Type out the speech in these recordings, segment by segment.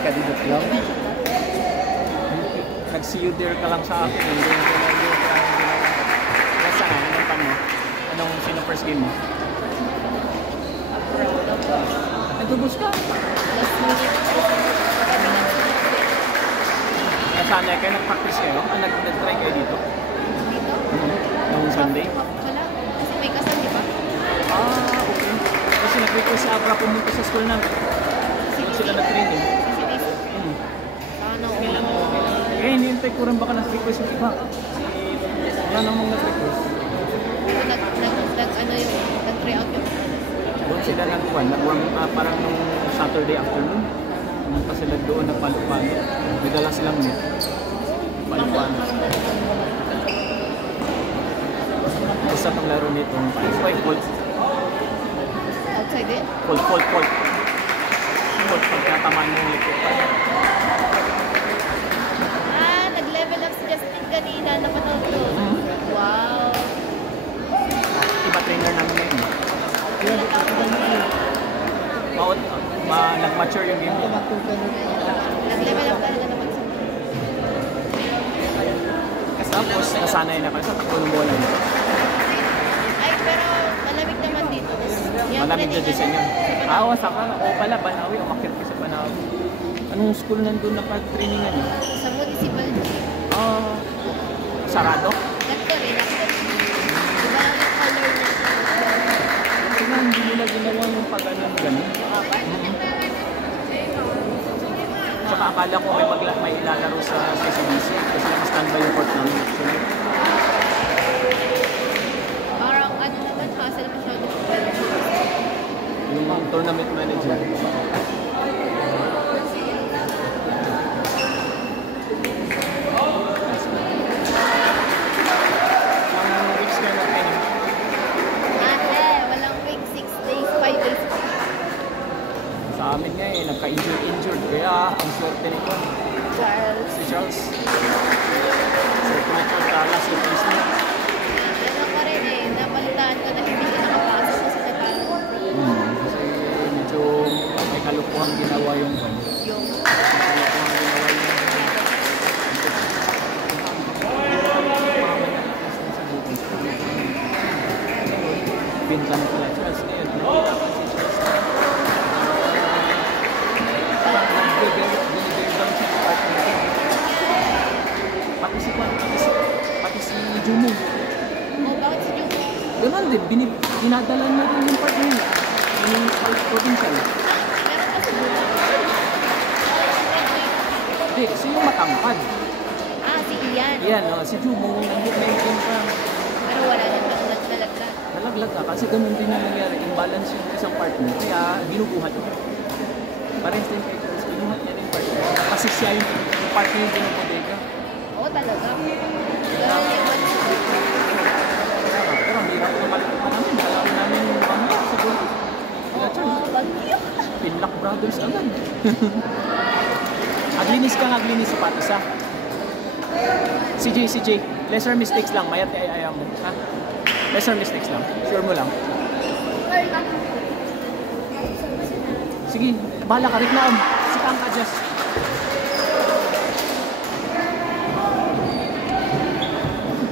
Kadidot lang. Nag-see you there ka lang sa akin. Hindi na yung nasa nga, anong pan mo? Anong sino first game mo? Nagtubos ka? Last minute. Nasanay kayo, nag-practice kayo? Nag-try kayo dito? Dito? Noong Sunday? Wala. Kasi may kasal, di ba? Okay. Kasi nag-request si Abra pumunta sa school namin. Doon sila nag-training. Sana Eh, hinihintay ko rin baka nag-request yung iba. Wala namang nag-request. Nag-try out yung Doon sila nagkuhan. Parang nung Saturday afternoon. Pumunta sila doon, nagpalo-palo. May dala silang net. Palo-palo. Isa pang laro nito. Ay, Colt. outside it. Colt. Colt, pagkatamaan mo yung likod. Nag-level up si Justin kanina. Napanood ko. Wow. Iba trainer namin ngayon. Nag-mature yung game. Nag-level up talaga naman siya. Tapos, nasanay na kayo sa takbo ng bola niya. Ay, pero malamig naman dito. Malamig na din sa inyo. Saka na. Pala, Banawi. Umakit ko sa Banawi. Anong school nandun naka-trainingan niyo? Sa municipal. Sarado? Ganito rin. Diba yung color na Tingnan, hindi nila ginawa yung pag-ganun. Saka akala ko may ilalaro sa CCBC kasi naka-standby yung court namin. parang ano naman, hassle masyado. Yung tournament manager. Sa amin nga nagka-injured. Kaya ang swerte nito. Si Charles. Swerte na Charles, last year is niya. Ano ko rin napalitaan ko na hindi siya nakapasok sa Natalo. Kasi medyo may kalukuhang ginawa yung Pinta na pala Charles ngayon. Pati si Jumo. Bakit si Jumo? Ganun din, dinadala niya rin yung part niya. Yung provincial. Meron pa si Jumo. Hindi, si yung matangkad. Si Ian. Iyan, si Jumo, nandun na yung pa. Pero wala naman, nalaglag. Nalaglag ka kasi ganun din yung nangyari. Imbalance yung isang partner. Kaya ginubuhat niya. Parehas din kay Charles, ginubuhat niya rin partner. Kasi siya yung partner yung binubodega. Oo, talaga. Pero ang hirap na malapit na namin. Dalawa namin yung bangya sa goal. Pinlock Brothers agad. Aglinis ka, aglinis sapatos ha. CJ, lesser mistakes lang. Mayat ay ayaw mo. Ha? Lesser mistakes lang. Sure mo lang. Sige, bahala ka rin na. Sikang ka, Jess.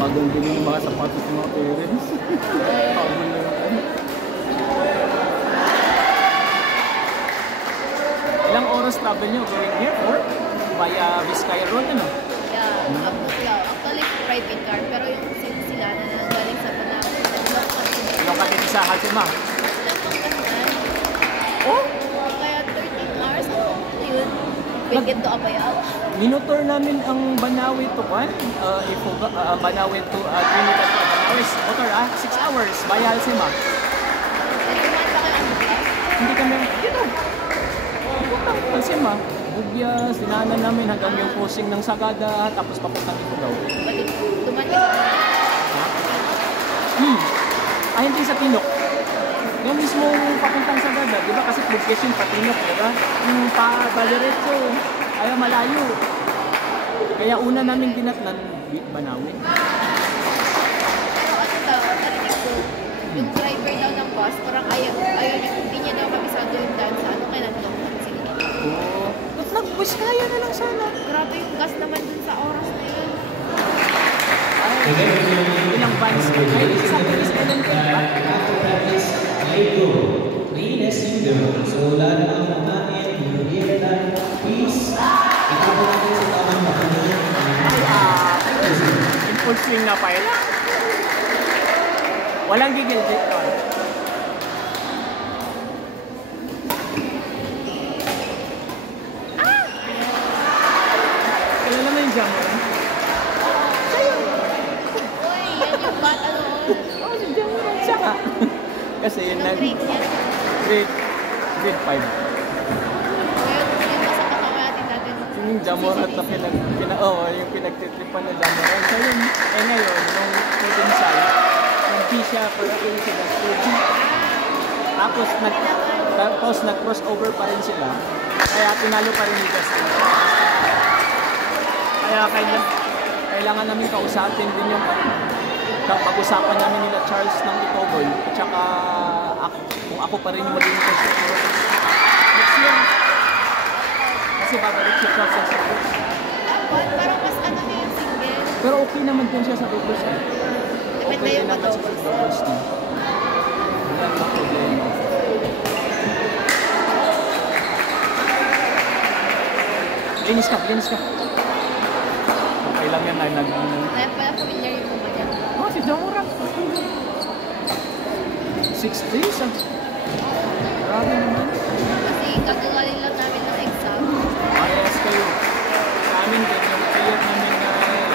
Bagong bilhin yung mga sapatos ng mga parents. Habol na yun. Ilang oras travel nyo going here or via Vizcaya Road, ano? Actually, private car. Pero yung sila na galing sa Banawi. Ilang ka dito sa Halsema? Oh? Kaya 13 hours ako. Yun. Bigyan to Abayao. Minutor namin ang Banawi to Banawi to Trinidad to Banawi. Motor 6 hours via Halsema. Hindi kami, Halsema. Bugyas, dinaanan namin hanggang yung crossing ng Sagada, tapos papuntang Ifugao. Hindi sa Tinok. Yung mismo papuntang Sagada, di ba? Kasi Bugyas yung patinok, di ba? Yung pa-Baliretso, ayaw malayo. Kaya una namin dinatnan, Banawi. Pero narinig ko, yung driver daw ng bus, parang ayaw niya, hindi niya daw kabisado yung Pues kaya na lang sana. Grabe yung gas naman dun sa oras na yun. Ay, ilang bands ka? Ay, sa Chris Ellen Kay ba? Clean as you go. So, lalo na ang kumain, you hear that, please. Itapo natin sa tamang makanin. Impulse swing na pa yun. Walang gigil dito. Kailan naman yung jam mo? Uy, yan yung bata noon. Oo, si jam mo siya ka. Kasi yun Anong lang. grade yan? Grade 5. Ngayon, yung nasa kakamatin natin. Yung Jamoran na yung pinagtitripan na Jamoran. So yun, ngayon, nung potential, nag-G siya para ulit sila. Tapos nag-crossover pa rin sila. Kaya pinalo pa rin ni Justin. Kaya kailangan namin kausapin din yung pag-usapan namin nila Charles ng Itoboy. At saka kung ako pa rin yung maging coach ng Europe. Next year. Kasi babalik si Charles sa Sabres. Parang mas ano na yung single. Pero okay naman din siya sa Sabres. Depende Okay yung din naman siya sa Sabres. Wala nang problema. Linis ka. Okay lang yan ay Kaya pala familiar yung kumanya. Oh, si Jamoran. 6 days ah. Grabe naman. Kasi kagagaling lang namin ng exam. Ayos kayo. Sa amin din, yung kayo namin na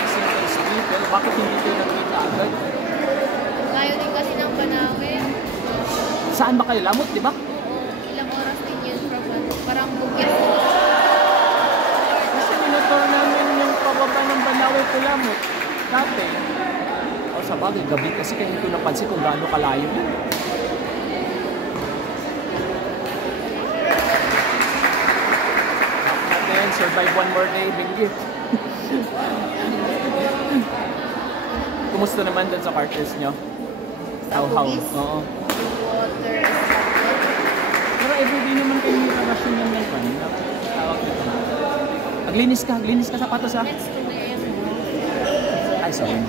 single speed. Pero bakit hindi kayo nagkita agad? Layo din kasi ng Banawin. Saan ba kayo? Lamot, di ba? Oo, ilang oras din yun from parang bugyan. Kasi minotor namin yung pababa ng Banawe to Lamot. Dati. O sa bagay, gabi kasi kayo hindi ko napansin kung gaano kalayo yun. Natin, survive one more day, Bengi. Kumusta naman dun sa quarters nyo? How? Bugis? Oo. Water. Pero everyday naman kayo nirarasyon lang ng pan. Tawag nito. Maglinis ka sapatos ha? Next to the AM. Ay, sorry.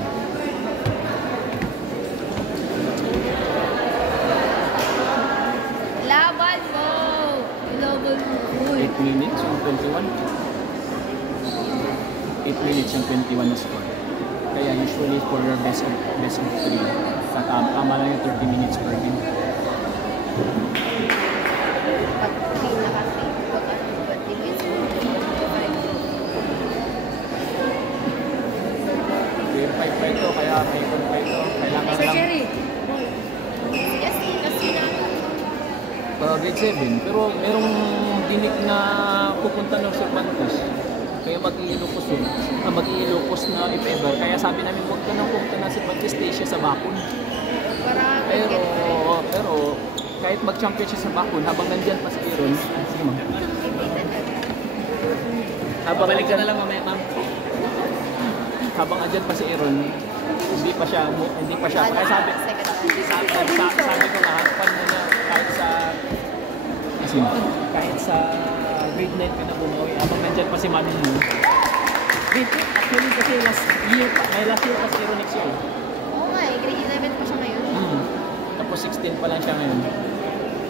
Laban mo! Laban mo. Uy. 8 minutes yung 21. 8 minutes yung 21 na score. Kaya usually for your best of 3, sa tama lang yung 30 minutes per game. Pag pinaka-take ko, 20 minutes. Grade 5 pa ito, kaya may pa ito. Kailangan lang. Yes, kasi na. Grade 7, pero merong dinig na pupunta ng Cervantes. Kaya mag-iilocos na if ever. Kaya sabi namin, huwag ka nang pumunta ng Cervantes, stay siya sa Bakun. Para Pero kahit mag-champion siya sa Bakun, habang nandyan pa si Aaron, sige ma'am. Balik ka na lang mamaya, ma'am. Habang andyan pa si Aaron, hindi pa siya, kaya sabi ko nga, pan mo na kahit sa grade 9 ka na bumawi, habang nandyan pa si mami mo. Actually kasi last year pa si Aaron next year. Oo nga eh, grade 11 pa siya ngayon. Tapos 16 pa lang siya ngayon.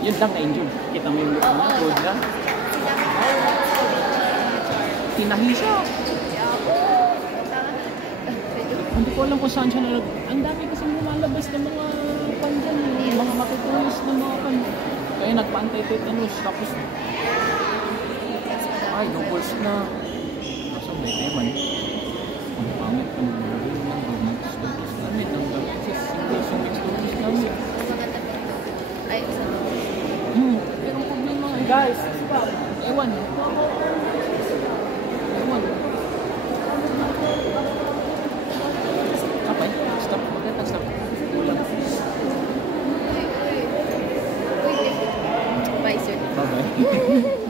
Yun lang na-injured. Kita mo yung look niya, good lang. Tinahi siya. Hindi ko alam kung saan siya nalag... Ang dami kasi lumalabas ng mga pandyan, mga matutulis ng mga pandyan. Kaya nagpa-anti-tetanus, tapos... Ay, doubles na. Kaso may teman. Ang pangit, ang doubles ng doubles. Doubles namin, ang doubles. Singles yung mixed doubles namin. Ay, isa na. Pero problema nga. Guys, ewan. Kapay, stop. Maganda, stop. Ulang. Bye, sir. Bye-bye.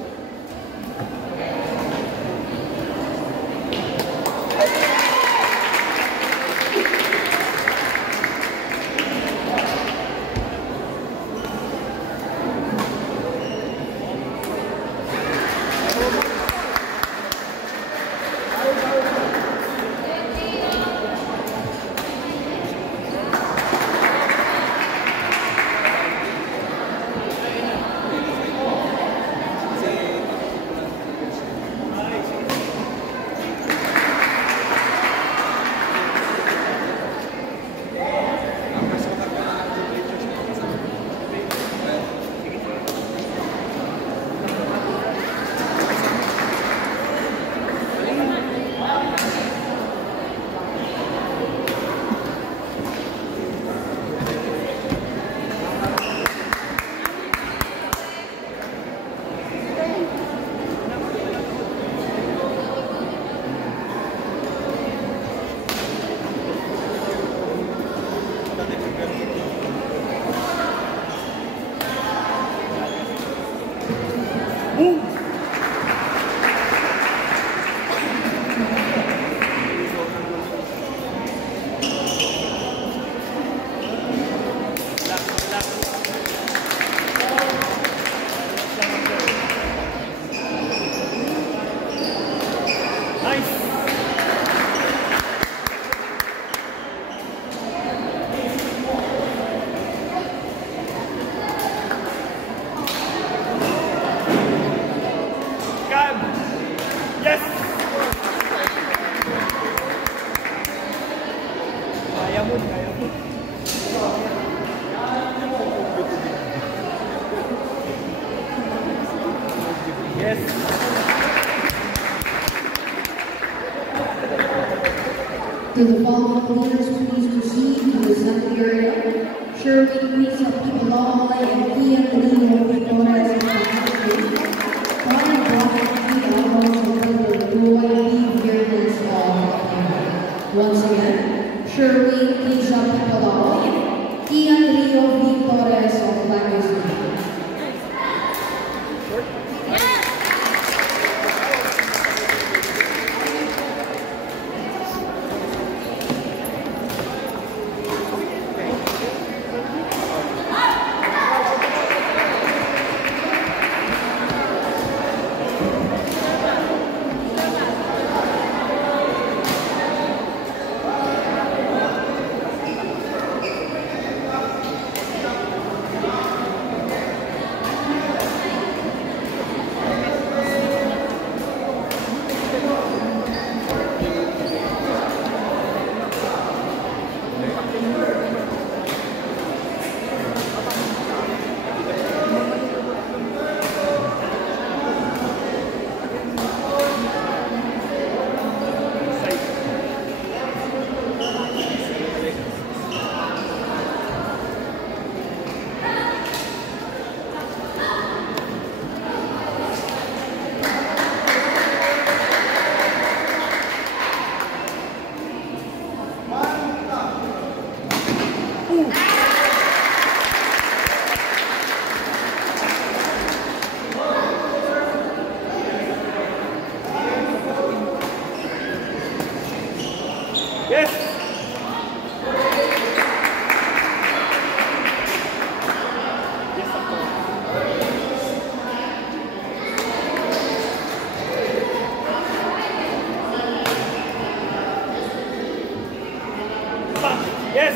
Boom! Yes! Kaya mo, kaya mo. Yes! To the following leaders, please proceed to the center area. Sherwin Lisa Pipalaway and Ian Lino Victorias and Brian Brown and once again, Sherwin Lisa Pipalaway, Ian Rio Victorias of Lancaster. Yes! Yes, of course. Yes!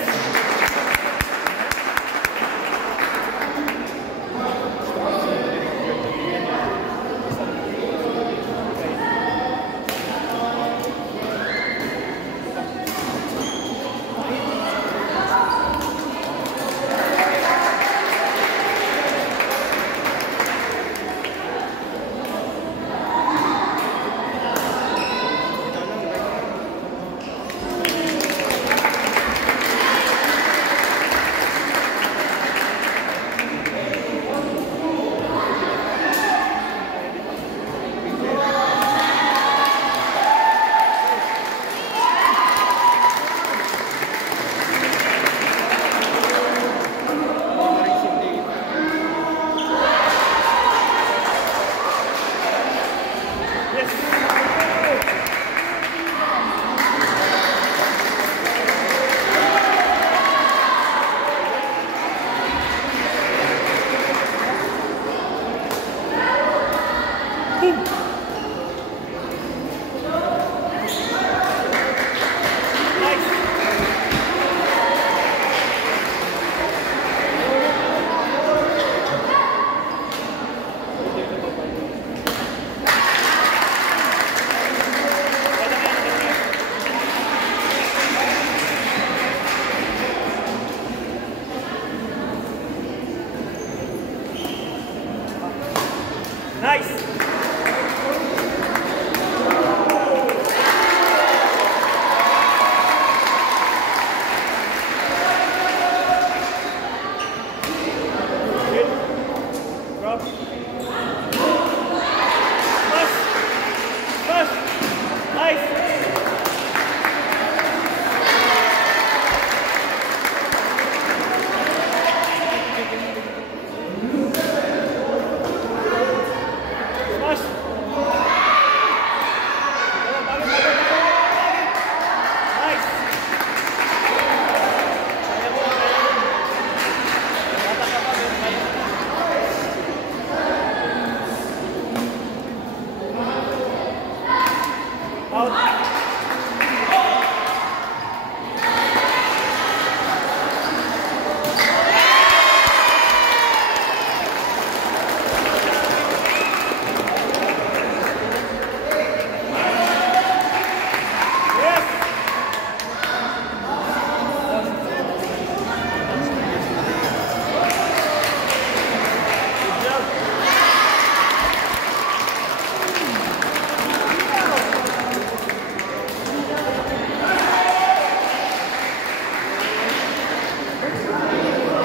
Nice! Drop. Push! Nice! out.